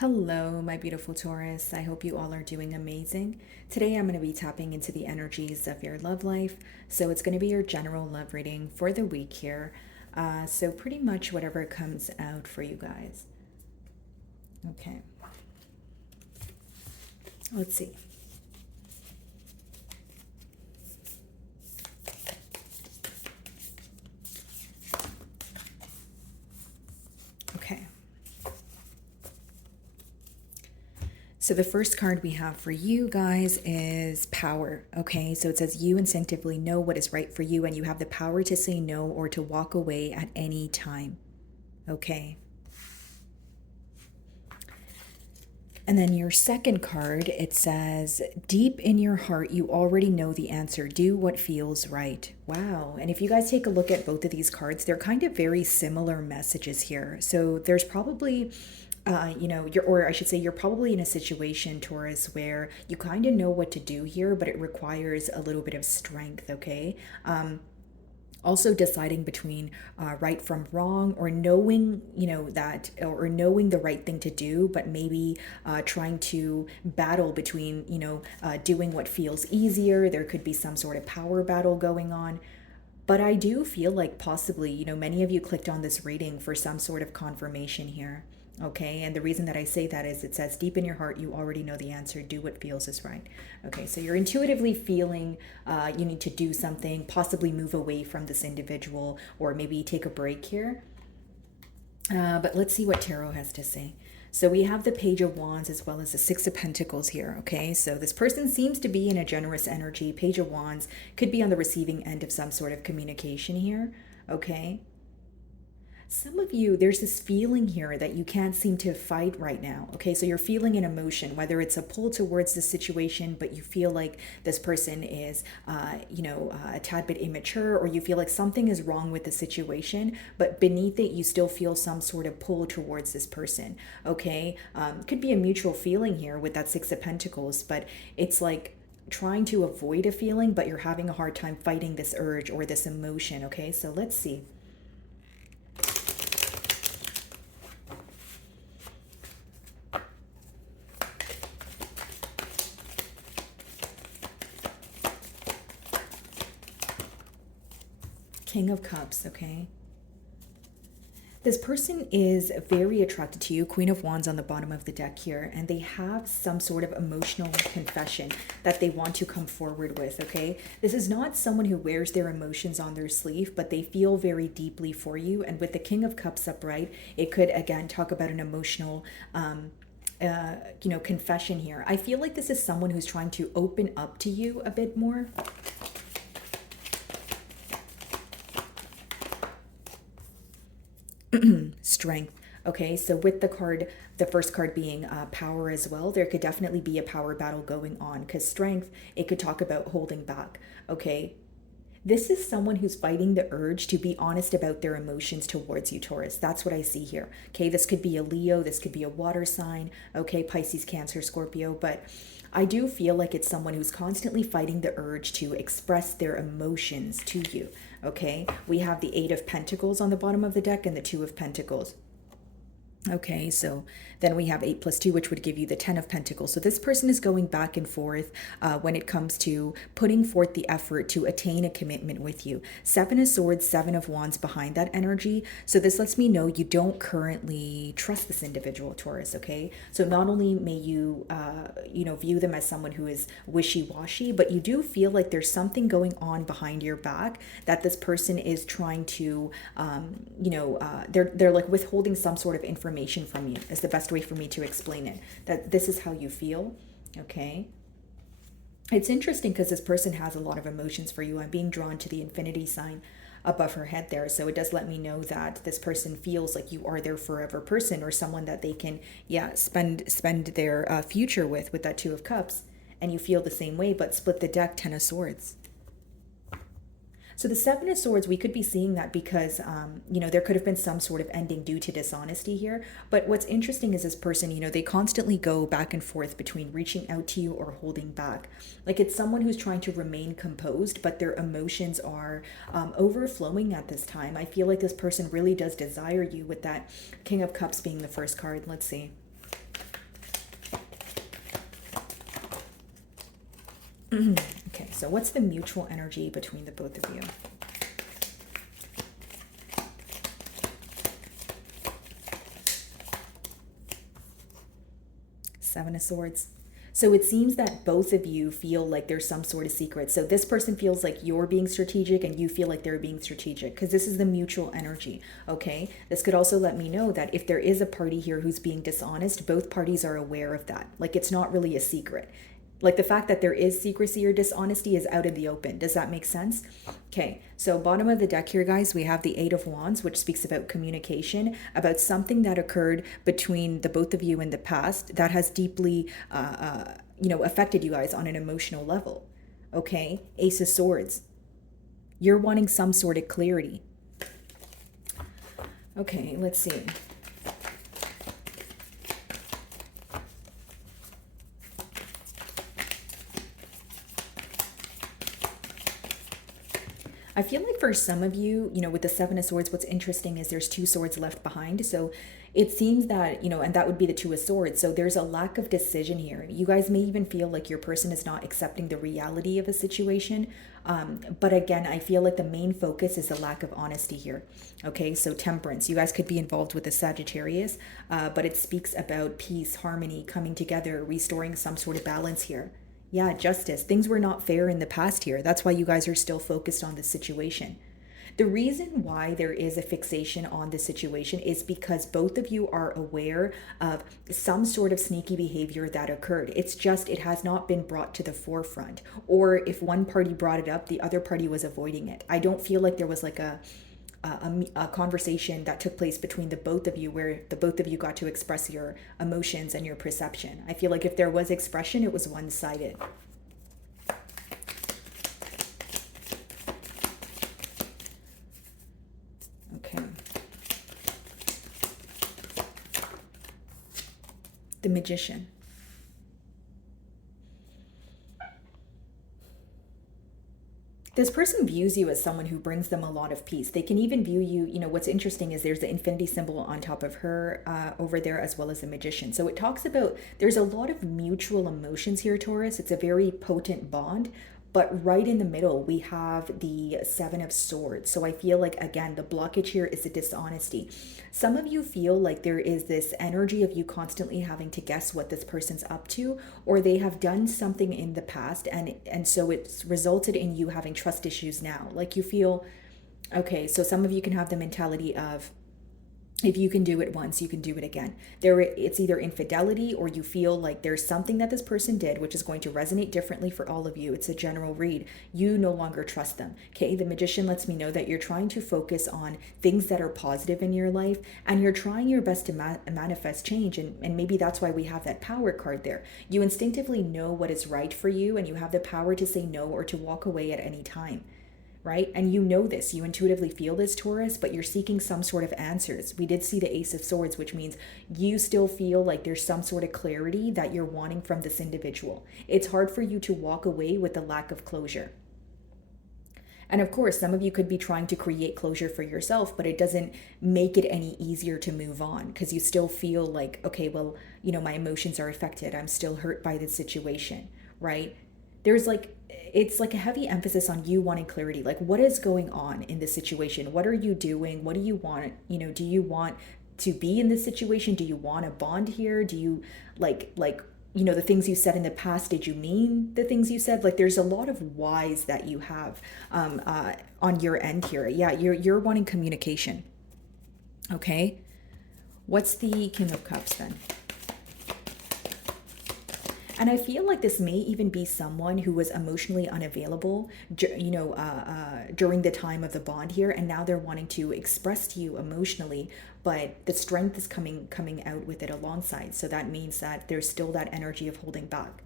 Hello, my beautiful Taurus. I hope you all are doing amazing. Today, I'm going to be tapping into the energies of your love life. So, it's going to be your general love reading for the week here. So, pretty much whatever comes out for you guys. Okay, let's see. Okay. So the first card we have for you guys is power. Okay, so it says you instinctively know what is right for you and you have the power to say no or to walk away at any time. Okay. And then your second card, it says, deep in your heart, you already know the answer. Do what feels right. Wow. And if you guys take a look at both of these cards, they're kind of very similar messages here. So there's probably or I should say, you're probably in a situation, Taurus, where you kind of know what to do here, but it requires a little bit of strength, okay? Also deciding between right from wrong, or knowing that, or knowing the right thing to do, but maybe trying to battle between doing what feels easier. There could be some sort of power battle going on. But I do feel like possibly, many of you clicked on this reading for some sort of confirmation here. Okay, and the reason that I say that is it says deep in your heart, you already know the answer. Do what feels is right. Okay, so you're intuitively feeling you need to do something, possibly move away from this individual, or maybe take a break here. But let's see what Tarot has to say. So we have the Page of Wands as well as the Six of Pentacles here, okay? So this person seems to be in a generous energy. Page of Wands could be on the receiving end of some sort of communication here, okay? Some of you, there's this feeling here that you can't seem to fight right now. Okay, so you're feeling an emotion, whether it's a pull towards the situation, but you feel like this person is, a tad bit immature, or you feel like something is wrong with the situation, but beneath it, you still feel some sort of pull towards this person. Okay, could be a mutual feeling here with that Six of Pentacles, but it's like trying to avoid a feeling, but you're having a hard time fighting this urge or this emotion. Okay, so let's see. King of Cups, okay? This person is very attracted to you, Queen of Wands on the bottom of the deck here, and they have some sort of emotional confession that they want to come forward with, okay? This is not someone who wears their emotions on their sleeve, but they feel very deeply for you. And with the King of Cups upright, it could, again, talk about an emotional confession here. I feel like this is someone who's trying to open up to you a bit more. Strength. Okay, so with the card, the first card being power as well, there could definitely be a power battle going on, because strength, it could talk about holding back. Okay, this is someone who's fighting the urge to be honest about their emotions towards you, Taurus. That's what I see here. Okay, this could be a Leo, this could be a water sign, okay, Pisces, Cancer, Scorpio, but I do feel like it's someone who's constantly fighting the urge to express their emotions to you, okay? We have the Eight of Pentacles on the bottom of the deck and the Two of Pentacles. Okay, so then we have 8 plus 2, which would give you the 10 of Pentacles. So this person is going back and forth when it comes to putting forth the effort to attain a commitment with you. 7 of Swords, 7 of Wands behind that energy. So this lets me know you don't currently trust this individual, Taurus, okay? So not only may you, view them as someone who is wishy-washy, but you do feel like there's something going on behind your back that this person is trying to, they're like withholding some sort of information from you, is the best way for me to explain it, that this is how you feel. Okay, it's interesting because this person has a lot of emotions for you. I'm being drawn to the infinity sign above her head there, so it does let me know that this person feels like you are their forever person, or someone that they can spend their future with that Two of Cups. And you feel the same way, but split the deck, 10 of Swords. So the Seven of Swords, we could be seeing that because, there could have been some sort of ending due to dishonesty here. But what's interesting is this person, they constantly go back and forth between reaching out to you or holding back. Like it's someone who's trying to remain composed, but their emotions are overflowing at this time. I feel like this person really does desire you, with that King of Cups being the first card. Let's see. Okay, so what's the mutual energy between the both of you? Seven of Swords. So it seems that both of you feel like there's some sort of secret. So this person feels like you're being strategic and you feel like they're being strategic because this is the mutual energy, okay? This could also let me know that if there is a party here who's being dishonest, both parties are aware of that. Like it's not really a secret. Like the fact that there is secrecy or dishonesty is out in the open. Does that make sense? Okay, so bottom of the deck here, guys, we have the Eight of Wands, which speaks about communication, about something that occurred between the both of you in the past that has deeply, affected you guys on an emotional level. Okay, Ace of Swords. You're wanting some sort of clarity. Okay, let's see. I feel like for some of you, with the Seven of Swords, what's interesting is there's two swords left behind. So it seems that, and that would be the Two of Swords. So there's a lack of decision here. You guys may even feel like your person is not accepting the reality of a situation. But again, I feel like the main focus is the lack of honesty here. Okay, so Temperance. You guys could be involved with a Sagittarius, but it speaks about peace, harmony, coming together, restoring some sort of balance here. Yeah, justice. Things were not fair in the past here. That's why you guys are still focused on this situation. The reason why there is a fixation on this situation is because both of you are aware of some sort of sneaky behavior that occurred. It's just it has not been brought to the forefront. Or if one party brought it up, the other party was avoiding it. I don't feel like there was like a conversation that took place between the both of you where the both of you got to express your emotions and your perception. I feel like if there was expression, it was one-sided. Okay. The Magician. This person views you as someone who brings them a lot of peace. They can even view you, what's interesting is there's the infinity symbol on top of her over there, as well as the Magician. So it talks about there's a lot of mutual emotions here, Taurus. It's a very potent bond. But right in the middle, we have the Seven of Swords. So I feel like, again, the blockage here is the dishonesty. Some of you feel like there is this energy of you constantly having to guess what this person's up to, or they have done something in the past, and so it's resulted in you having trust issues now. Like you feel, okay, so some of you can have the mentality of, if you can do it once, you can do it again. It's either infidelity or you feel like there's something that this person did which is going to resonate differently for all of you. It's a general read. You no longer trust them. Okay, the Magician lets me know that you're trying to focus on things that are positive in your life, and you're trying your best to manifest change. And maybe that's why we have that Power card there. You instinctively know what is right for you, and you have the power to say no or to walk away at any time. Right? And you know this, you intuitively feel this, Taurus, but you're seeking some sort of answers. We did see the Ace of Swords, which means you still feel like there's some sort of clarity that you're wanting from this individual. It's hard for you to walk away with the lack of closure. And of course, some of you could be trying to create closure for yourself, but it doesn't make it any easier to move on because you still feel like, okay, well, my emotions are affected. I'm still hurt by this situation, right? It's like a heavy emphasis on you wanting clarity. Like, what is going on in this situation? What are you doing? What do you want? Do you want to be in this situation? Do you want a bond here? Do you like the things you said in the past, did you mean the things you said? Like, there's a lot of whys that you have on your end here. Yeah, you're wanting communication. Okay. What's the King of Cups then? And I feel like this may even be someone who was emotionally unavailable, during the time of the bond here, and now they're wanting to express to you emotionally, but the strength is coming out with it alongside. So that means that there's still that energy of holding back.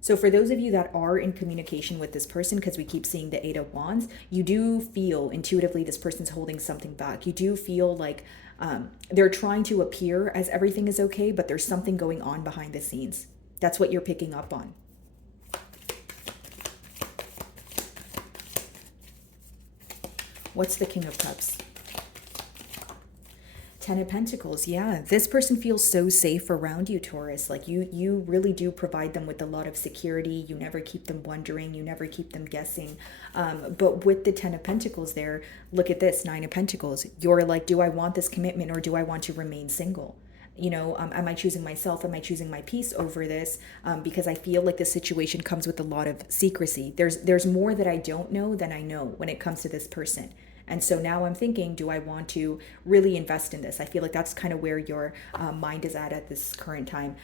So for those of you that are in communication with this person, because we keep seeing the Eight of Wands, you do feel intuitively this person's holding something back. You do feel like they're trying to appear as everything is okay, but there's something going on behind the scenes. That's what you're picking up on. What's the King of Cups? Ten of Pentacles, yeah. This person feels so safe around you, Taurus. Like you really do provide them with a lot of security. You never keep them wondering. You never keep them guessing. But with the Ten of Pentacles there, look at this, Nine of Pentacles. You're like, do I want this commitment or do I want to remain single? Am I choosing myself? Am I choosing my peace over this? Because I feel like this situation comes with a lot of secrecy. There's more that I don't know than I know when it comes to this person. And so now I'm thinking, do I want to really invest in this? I feel like that's kind of where your mind is at this current time.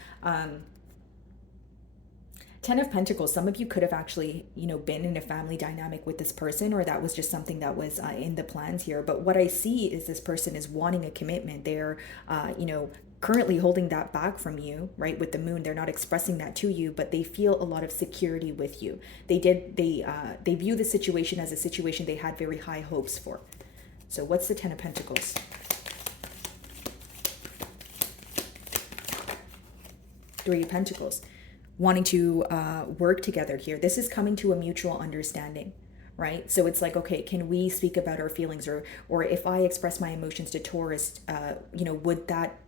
Ten of Pentacles, some of you could have actually, been in a family dynamic with this person, or that was just something that was in the plans here. But what I see is this person is wanting a commitment. They're, currently holding that back from you, right? With the moon, they're not expressing that to you, but they feel a lot of security with you. They view the situation as a situation they had very high hopes for. So what's the Ten of Pentacles? Three of Pentacles. Wanting to work together here. This is coming to a mutual understanding, right? So it's like, okay, can we speak about our feelings, or if I express my emotions to Taurus, would that,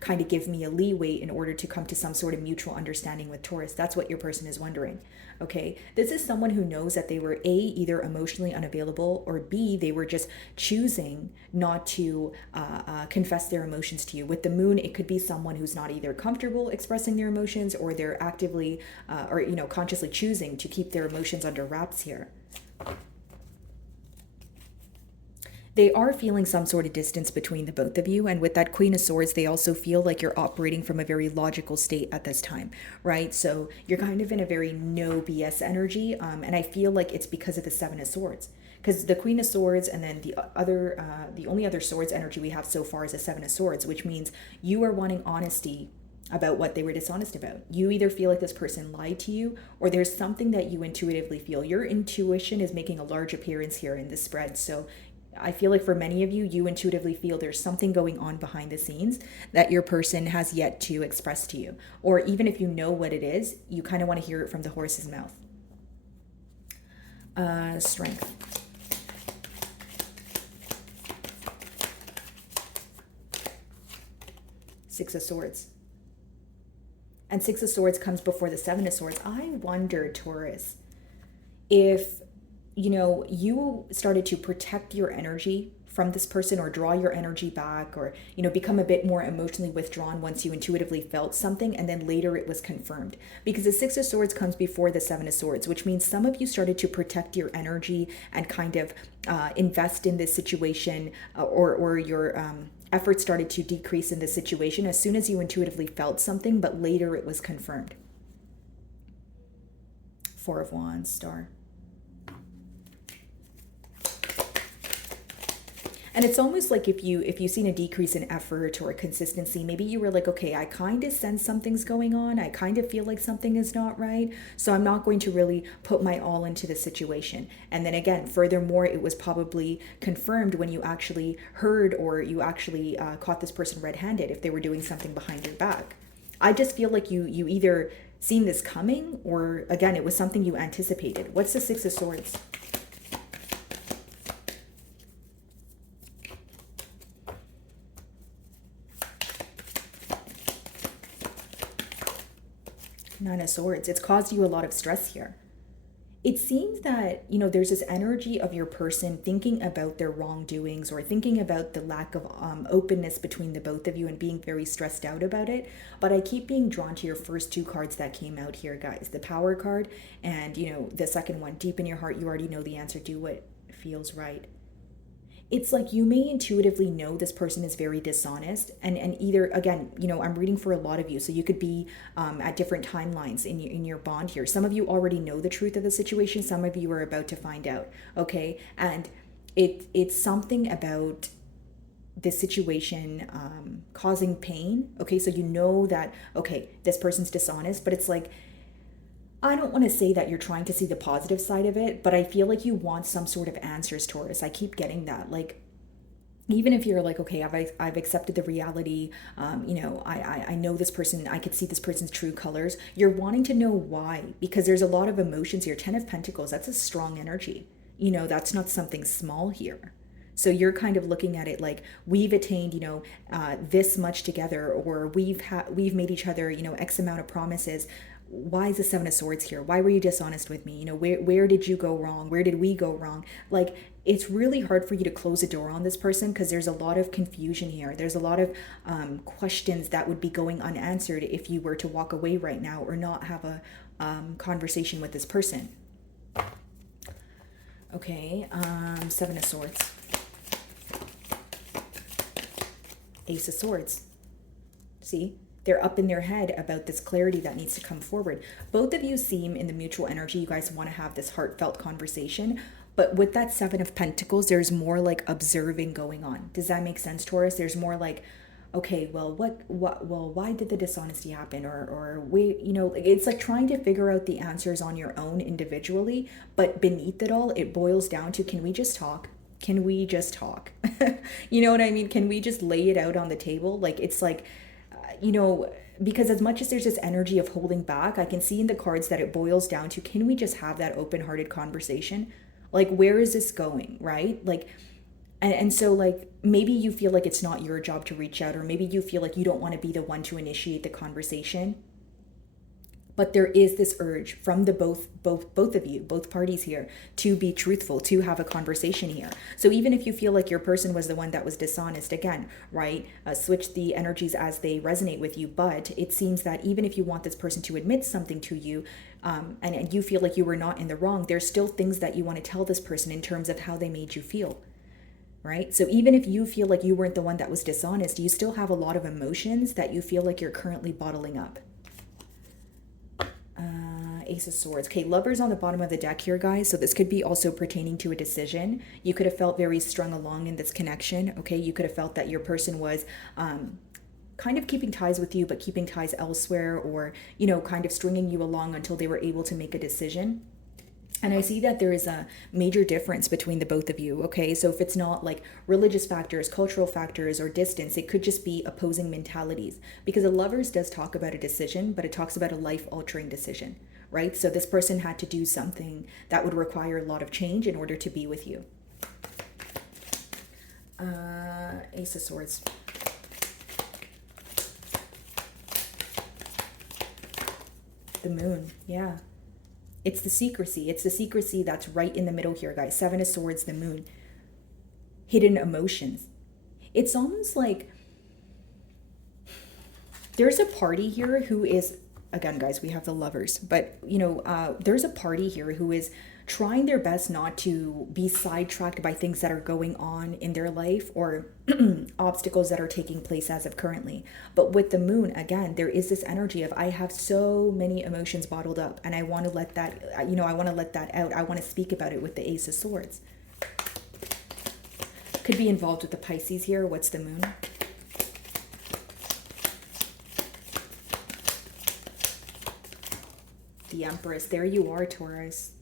kind of give me a leeway in order to come to some sort of mutual understanding with Taurus? That's what your person is wondering. Okay, this is someone who knows that they were either emotionally unavailable, or B, they were just choosing not to confess their emotions to you. With the moon, it could be someone who's not either comfortable expressing their emotions, or they're actively or consciously choosing to keep their emotions under wraps here. They are feeling some sort of distance between the both of you. And with that Queen of Swords, they also feel like you're operating from a very logical state at this time, right? So you're kind of in a very no BS energy. And I feel like it's because of the Seven of Swords. Because the Queen of Swords and then the only other swords energy we have so far is the Seven of Swords, which means you are wanting honesty about what they were dishonest about. You either feel like this person lied to you, or there's something that you intuitively feel. Your intuition is making a large appearance here in this spread. So I feel like for many of you, you intuitively feel there's something going on behind the scenes that your person has yet to express to you. Or even if you know what it is, you kind of want to hear it from the horse's mouth. Strength. Six of Swords. And Six of Swords comes before the Seven of Swords. I wonder, Taurus, if you started to protect your energy from this person, or draw your energy back, or, become a bit more emotionally withdrawn once you intuitively felt something, and then later it was confirmed. Because the Six of Swords comes before the Seven of Swords, which means some of you started to protect your energy and kind of invest in this situation, or your efforts started to decrease in this situation as soon as you intuitively felt something, but later it was confirmed. Four of Wands, Star. And it's almost like if you've seen a decrease in effort or consistency, maybe you were like, okay, I kind of sense something's going on. I kind of feel like something is not right. So I'm not going to really put my all into the situation. And then again, furthermore, it was probably confirmed when you actually heard, or you actually caught this person red-handed if they were doing something behind your back. I just feel like you either seen this coming, or again, it was something you anticipated. What's the Six of Swords? Nine of Swords. It's caused you a lot of stress here. It seems that, there's this energy of your person thinking about their wrongdoings, or thinking about the lack of openness between the both of you, and being very stressed out about it. But I keep being drawn to your first two cards that came out here, guys. The Power card and, the second one. Deep in your heart, you already know the answer. Do what feels right. It's like you may intuitively know this person is very dishonest, and either, again, I'm reading for a lot of you, so you could be at different timelines in your bond here. Some of you already know the truth of the situation. Some of you are about to find out, okay? And it's something about this situation causing pain, okay? So you know that, okay, this person's dishonest, but it's like, I don't want to say that you're trying to see the positive side of it, but I feel like you want some sort of answers, Taurus. I keep getting that. Like, even if you're like, okay, I've accepted the reality, I know this person, I could see this person's true colors. You're wanting to know why, because there's a lot of emotions here. Ten of Pentacles, that's a strong energy. That's not something small here. So you're kind of looking at it like we've attained, this much together, or we've made each other, X amount of promises. Why is the Seven of Swords here? Why were you dishonest with me? Where did you go wrong? Where did we go wrong? Like, it's really hard for you to close a door on this person because there's a lot of confusion here. There's a lot of questions that would be going unanswered if you were to walk away right now or not have a conversation with this person. Okay, Seven of Swords. Ace of Swords. See? They're up in their head about this clarity that needs to come forward. Both of you seem in the mutual energy. You guys want to have this heartfelt conversation. But with that Seven of Pentacles, there's more like observing going on. Does that make sense, Taurus? There's more like, okay, well, why did the dishonesty happen? Or it's like trying to figure out the answers on your own individually. But beneath it all, it boils down to, can we just talk? Can we just talk? You know what I mean? Can we just lay it out on the table? Like, it's like, because as much as there's this energy of holding back, I can see in the cards that it boils down to, can we just have that open-hearted conversation? Like, where is this going, right? Like, and so, like, maybe you feel like it's not your job to reach out, or maybe you feel like you don't want to be the one to initiate the conversation. But there is this urge from the both of you, both parties here, to be truthful, to have a conversation here. So even if you feel like your person was the one that was dishonest, again, right? Switch the energies as they resonate with you. But it seems that even if you want this person to admit something to you, and you feel like you were not in the wrong, there's still things that you want to tell this person in terms of how they made you feel. Right? So even if you feel like you weren't the one that was dishonest, you still have a lot of emotions that you feel like you're currently bottling up. Ace of Swords. Okay, Lovers on the bottom of the deck here, guys. So this could be also pertaining to a decision. You could have felt very strung along in this connection. Okay, you could have felt that your person was kind of keeping ties with you, but keeping ties elsewhere, or, kind of stringing you along until they were able to make a decision. And I see that there is a major difference between the both of you, okay? So if it's not like religious factors, cultural factors, or distance, it could just be opposing mentalities. Because a Lovers does talk about a decision, but it talks about a life-altering decision, right? So this person had to do something that would require a lot of change in order to be with you. Ace of Swords. The Moon, yeah. It's the secrecy. It's the secrecy that's right in the middle here, guys. Seven of Swords, the Moon. Hidden emotions. It's almost like there's a party here who is, again, guys, we have the Lovers, but, there's a party here who is trying their best not to be sidetracked by things that are going on in their life, or obstacles that are taking place as of currently. But with the Moon, again, there is this energy of, I have so many emotions bottled up, and I want to let that, I want to let that out. I want to speak about it with the Ace of Swords. Could be involved with the Pisces here. What's the Moon? The Empress. There you are, Taurus.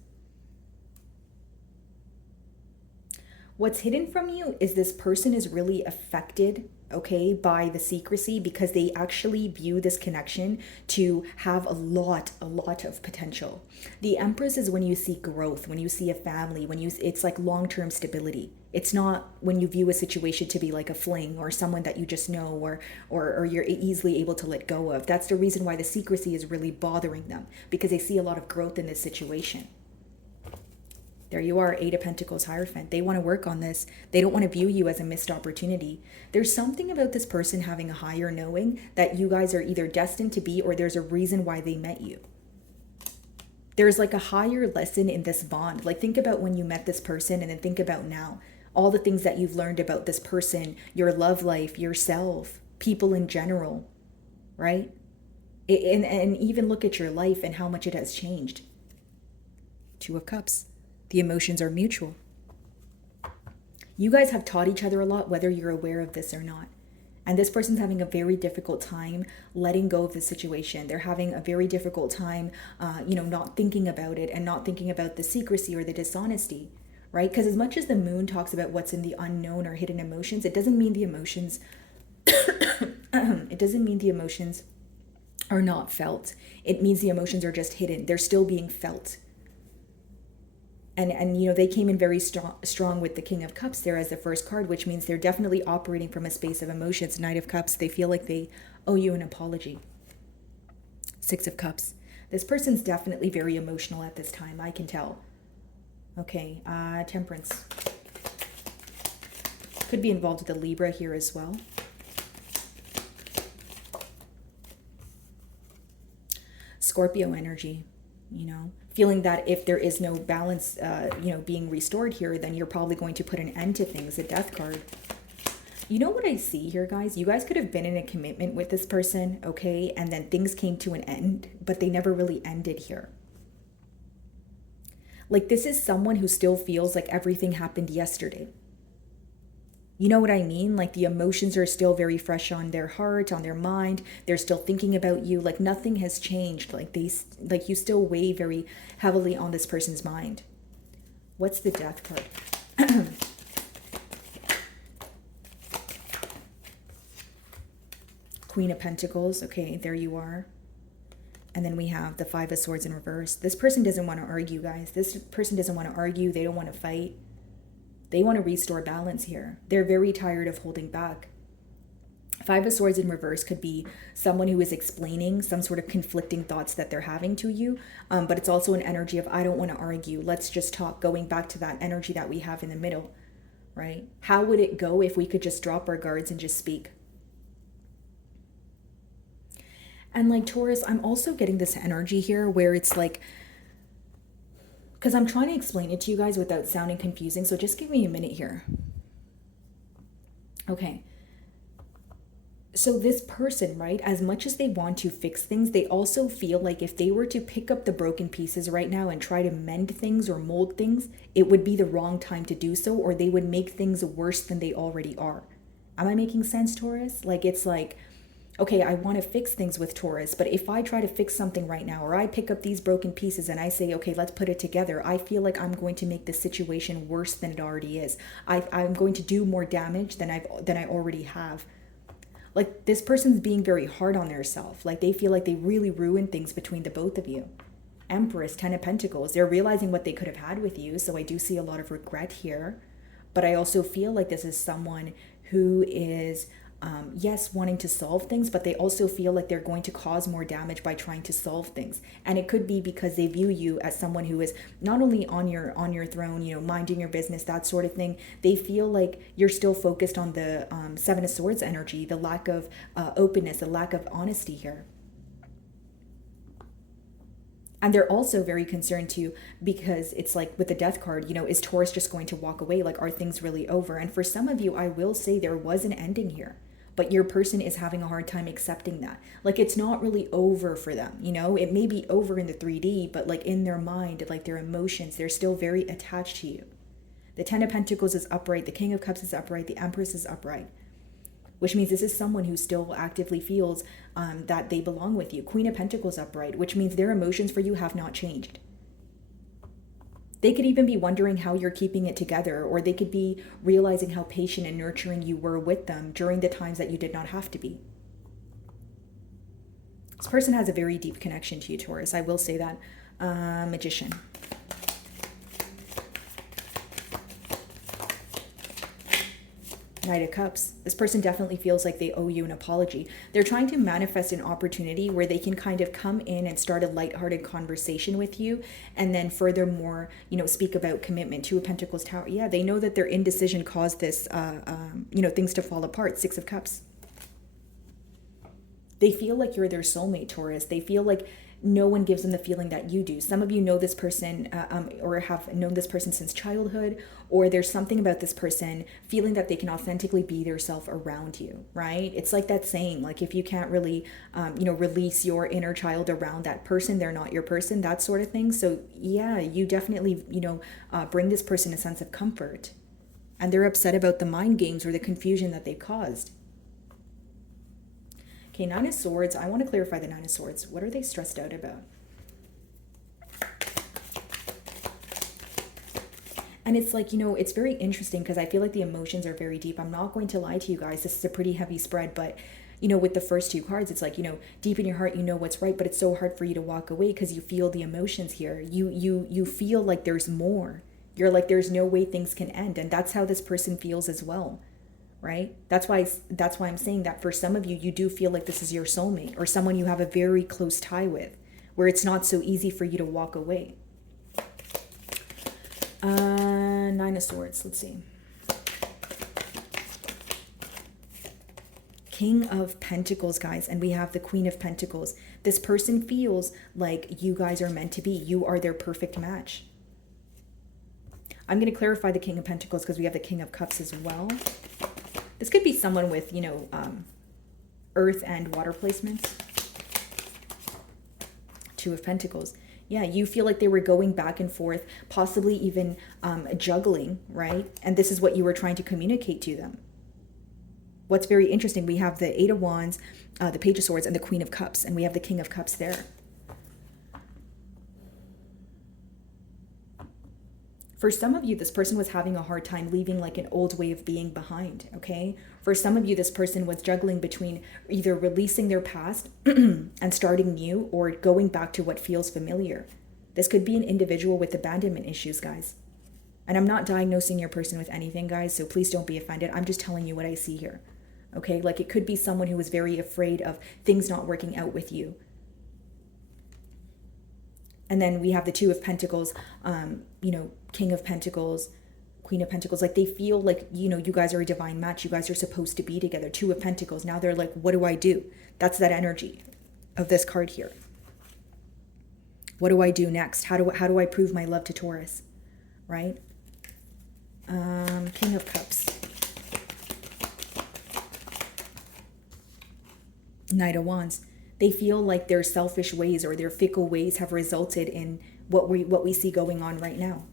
What's hidden from you is this person is really affected, okay, by the secrecy, because they actually view this connection to have a lot of potential. The Empress is when you see growth, when you see a family, it's like long-term stability. It's not when you view a situation to be like a fling or someone that you just know, or you're easily able to let go of. That's the reason why the secrecy is really bothering them, because they see a lot of growth in this situation. There you are, Eight of Pentacles, Hierophant. They want to work on this. They don't want to view you as a missed opportunity. There's something about this person having a higher knowing that you guys are either destined to be, or there's a reason why they met you. There's like a higher lesson in this bond. Like, think about when you met this person, and then think about now. All the things that you've learned about this person, your love life, yourself, people in general, right? And even look at your life and how much it has changed. Two of Cups. The emotions are mutual. You guys have taught each other a lot, whether you're aware of this or not. And this person's having a very difficult time letting go of the situation. They're having a very difficult time, not thinking about it, and not thinking about the secrecy or the dishonesty, right? Because as much as the Moon talks about what's in the unknown or hidden emotions, it doesn't mean the emotions, are not felt. It means the emotions are just hidden. They're still being felt. And you know, they came in very strong with the King of Cups there as the first card, which means they're definitely operating from a space of emotions. Knight of Cups, they feel like they owe you an apology. Six of Cups, this person's definitely very emotional at this time, I can tell. Okay, Temperance. Could be involved with the Libra here as well. Scorpio energy, you know, feeling that if there is no balance, you know, being restored here, then you're probably going to put an end to things. A Death card. You know what I see here, guys? You guys could have been in a commitment with this person, okay? And then things came to an end, but they never really ended here. Like, this is someone who still feels like everything happened yesterday. You know what I mean? Like, the emotions are still very fresh on their heart, on their mind. They're still thinking about you. Like, nothing has changed. Like, you still weigh very heavily on this person's mind. What's the Death card? Queen of Pentacles. Okay, there you are. And then we have the Five of Swords in reverse. This person doesn't want to argue, guys. This person doesn't want to argue. They don't want to fight. They want to restore balance here. They're very tired of holding back. Five of Swords in reverse could be someone who is explaining some sort of conflicting thoughts that they're having to you. But it's also an energy of, I don't want to argue. Let's just talk. Going back to that energy that we have in the middle, right? How would it go if we could just drop our guards and just speak? And like Taurus, I'm also getting this energy here where it's like, because I'm trying to explain it to you guys without sounding confusing. So just give me a minute here. Okay. So this person, right, as much as they want to fix things, they also feel like if they were to pick up the broken pieces right now and try to mend things or mold things, it would be the wrong time to do so, or they would make things worse than they already are. Am I making sense, Taurus? Like, it's like, okay, I want to fix things with Taurus, but if I try to fix something right now, or I pick up these broken pieces and I say, okay, let's put it together, I feel like I'm going to make the situation worse than it already is. I'm going to do more damage than I already have. Like, this person's being very hard on themselves. Like, they feel like they really ruined things between the both of you. Empress, Ten of Pentacles, they're realizing what they could have had with you, so I do see a lot of regret here. But I also feel like this is someone who is, yes, wanting to solve things, but they also feel like they're going to cause more damage by trying to solve things. And it could be because they view you as someone who is not only on your throne, you know, minding your business, that sort of thing. They feel like you're still focused on the Seven of Swords energy, the lack of openness, the lack of honesty here. And they're also very concerned too, because it's like with the Death card, you know, is Taurus just going to walk away? Like, are things really over? And for some of you, I will say there was an ending here, but your person is having a hard time accepting that. Like, it's not really over for them, you know? It may be over in the 3D, but like in their mind, like their emotions, they're still very attached to you. The Ten of Pentacles is upright. The King of Cups is upright. The Empress is upright, which means this is someone who still actively feels that they belong with you. Queen of Pentacles upright, which means their emotions for you have not changed. They could even be wondering how you're keeping it together, or they could be realizing how patient and nurturing you were with them during the times that you did not have to be. This person has a very deep connection to you, Taurus. I will say that. Magician. Knight of Cups. This person definitely feels like they owe you an apology. They're trying to manifest an opportunity where they can kind of come in and start a lighthearted conversation with you, and then furthermore, you know, speak about commitment. Two of Pentacles, Tower. Yeah, they know that their indecision caused this, you know, things to fall apart. Six of Cups. They feel like you're their soulmate, Taurus. They feel like no one gives them the feeling that you do. Some of you know this person or have known this person since childhood, or there's something about this person feeling that they can authentically be themselves around you, right? It's like that saying, like, if you can't really, you know, release your inner child around that person, they're not your person, that sort of thing. So yeah, you definitely, you know, bring this person a sense of comfort, and they're upset about the mind games or the confusion that they've caused. Okay, Nine of Swords. I want to clarify the Nine of Swords. What are they stressed out about? And it's like, you know, it's very interesting because I feel like the emotions are very deep. I'm not going to lie to you guys. This is a pretty heavy spread, but, you know, with the first two cards, it's like, you know, deep in your heart, you know what's right, but it's so hard for you to walk away because you feel the emotions here. You feel like there's more. You're like, there's no way things can end. And that's how this person feels as well, right? That's why I'm saying that for some of you, you do feel like this is your soulmate or someone you have a very close tie with, where it's not so easy for you to walk away. Nine of Swords, let's see. King of Pentacles, guys, and we have the Queen of Pentacles. This person feels like you guys are meant to be. You are their perfect match. I'm going to clarify the King of Pentacles because we have the King of Cups as well. This could be someone with, you know, earth and water placements. Two of Pentacles. Yeah, you feel like they were going back and forth, possibly even juggling, right? And this is what you were trying to communicate to them. What's very interesting, we have the Eight of Wands, the Page of Swords, and the Queen of Cups, and we have the King of Cups there. For some of you, this person was having a hard time leaving like an old way of being behind, okay? For some of you, this person was juggling between either releasing their past and starting new, or going back to what feels familiar. This could be an individual with abandonment issues, guys. And I'm not diagnosing your person with anything, guys, so please don't be offended. I'm just telling you what I see here, okay? Like it could be someone who was very afraid of things not working out with you. And then we have the Two of Pentacles, you know, King of Pentacles, Queen of Pentacles. Like they feel like, you know, you guys are a divine match. You guys are supposed to be together. Two of Pentacles. Now they're like, what do I do? That's that energy of this card here. What do I do next? How do I prove my love to Taurus? Right? King of Cups. Knight of Wands. They feel like their selfish ways or their fickle ways have resulted in what we see going on right now.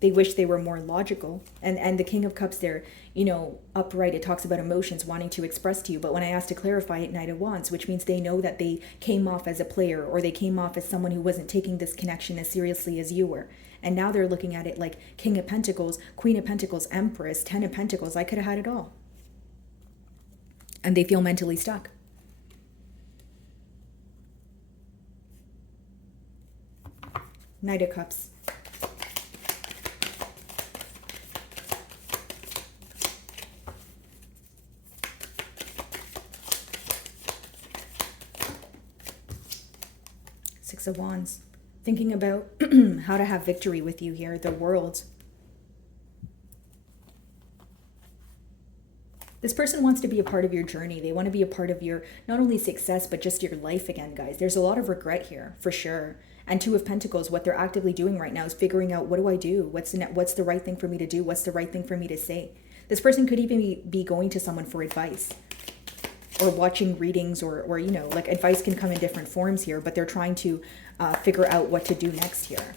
They wish they were more logical. And the King of Cups there, you know, upright, it talks about emotions wanting to express to you. But when I asked to clarify it, Knight of Wands, which means they know that they came off as a player, or they came off as someone who wasn't taking this connection as seriously as you were. And now they're looking at it like King of Pentacles, Queen of Pentacles, Empress, Ten of Pentacles. I could have had it all. And they feel mentally stuck. Knight of Cups. Six of Wands. Thinking about how to have victory with you here, the World. This person wants to be a part of your journey. They want to be a part of your, not only success, but just your life again, guys. There's a lot of regret here, for sure. And Two of Pentacles, what they're actively doing right now is figuring out, what do I do? What's the right thing for me to do? What's the right thing for me to say? This person could even be going to someone for advice, or watching readings, or you know, like advice can come in different forms here, but they're trying to figure out what to do next here.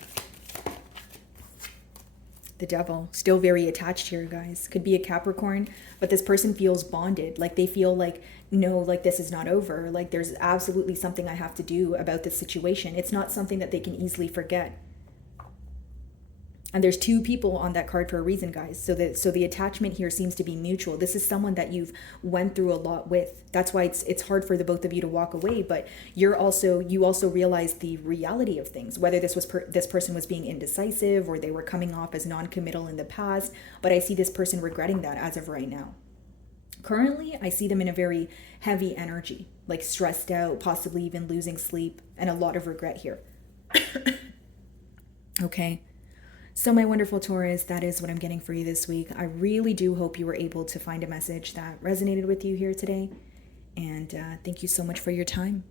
The Devil, still very attached here, guys. Could be a Capricorn, but this person feels bonded. Like they feel like, no, like this is not over. Like there's absolutely something I have to do about this situation. It's not something that they can easily forget. And there's two people on that card for a reason, guys. So the attachment here seems to be mutual. This is someone that you've went through a lot with. That's why it's hard for the both of you to walk away. But you also realize the reality of things. Whether this person was being indecisive, or they were coming off as non-committal in the past. But I see this person regretting that as of right now. Currently, I see them in a very heavy energy, like stressed out, possibly even losing sleep, and a lot of regret here. Okay. So my wonderful Taurus, that is what I'm getting for you this week. I really do hope you were able to find a message that resonated with you here today. And thank you so much for your time.